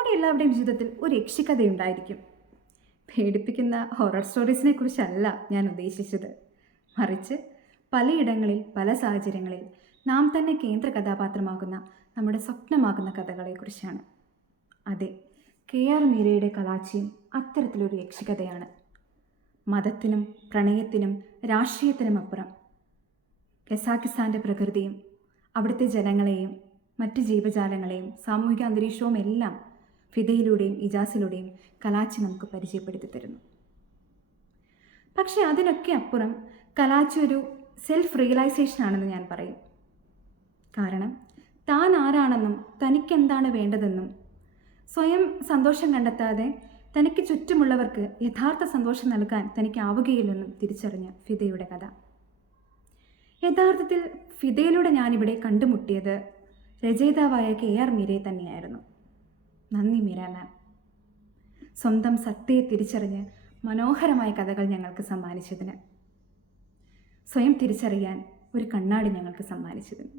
നമ്മുടെ എല്ലാവരുടെയും ജീവിതത്തിൽ ഒരു യക്ഷിക്കഥയുണ്ടായിരിക്കും. പേടിപ്പിക്കുന്ന ഹൊറർ സ്റ്റോറീസിനെ കുറിച്ചല്ല ഞാൻ ഉദ്ദേശിച്ചത്. മറിച്ച് പലയിടങ്ങളിൽ പല സാഹചര്യങ്ങളിൽ നാം തന്നെ കേന്ദ്ര കഥാപാത്രമാകുന്ന നമ്മുടെ സ്വപ്നമാകുന്ന കഥകളെക്കുറിച്ചാണ്. അതെ, KR മീരയുടെ കലാച്ചിയും അത്തരത്തിലൊരു യക്ഷിക്കഥയാണ്. മതത്തിനും പ്രണയത്തിനും രാഷ്ട്രീയത്തിനും അപ്പുറം കസാക്കിസ്ഥാൻ്റെ പ്രകൃതിയും അവിടുത്തെ ജനങ്ങളെയും മറ്റ് ജീവജാലങ്ങളെയും സാമൂഹിക അന്തരീക്ഷവും എല്ലാം ഫിദയിലൂടെയും ഇജാസിലൂടെയും കലാച്ചി നമുക്ക് പരിചയപ്പെടുത്തി തരുന്നു. പക്ഷെ അതിനൊക്കെ അപ്പുറം കലാച്ചി ഒരു സെൽഫ് റിയലൈസേഷൻ ആണെന്ന് ഞാൻ പറയും. കാരണം താൻ ആരാണെന്നും തനിക്കെന്താണ് വേണ്ടതെന്നും സ്വയം സന്തോഷം കണ്ടെത്താതെ തനിക്ക് ചുറ്റുമുള്ളവർക്ക് യഥാർത്ഥ സന്തോഷം നൽകാൻ തനിക്കാവുകയില്ലെന്നും തിരിച്ചറിഞ്ഞ ഫിദയുടെ കഥ. യഥാർത്ഥത്തിൽ ഫിദയിലൂടെ ഞാനിവിടെ കണ്ടുമുട്ടിയത് രചയിതാവായ KR മീരയെ തന്നെയായിരുന്നു. നന്ദി മീര മാം. സ്വന്തം സത്യയെ തിരിച്ചറിഞ്ഞ് മനോഹരമായ കഥകൾ ഞങ്ങൾക്ക് സമ്മാനിച്ചതിന്, സ്വയം തിരിച്ചറിയാൻ ഒരു കണ്ണാടി ഞങ്ങൾക്ക് സമ്മാനിച്ചതിന്.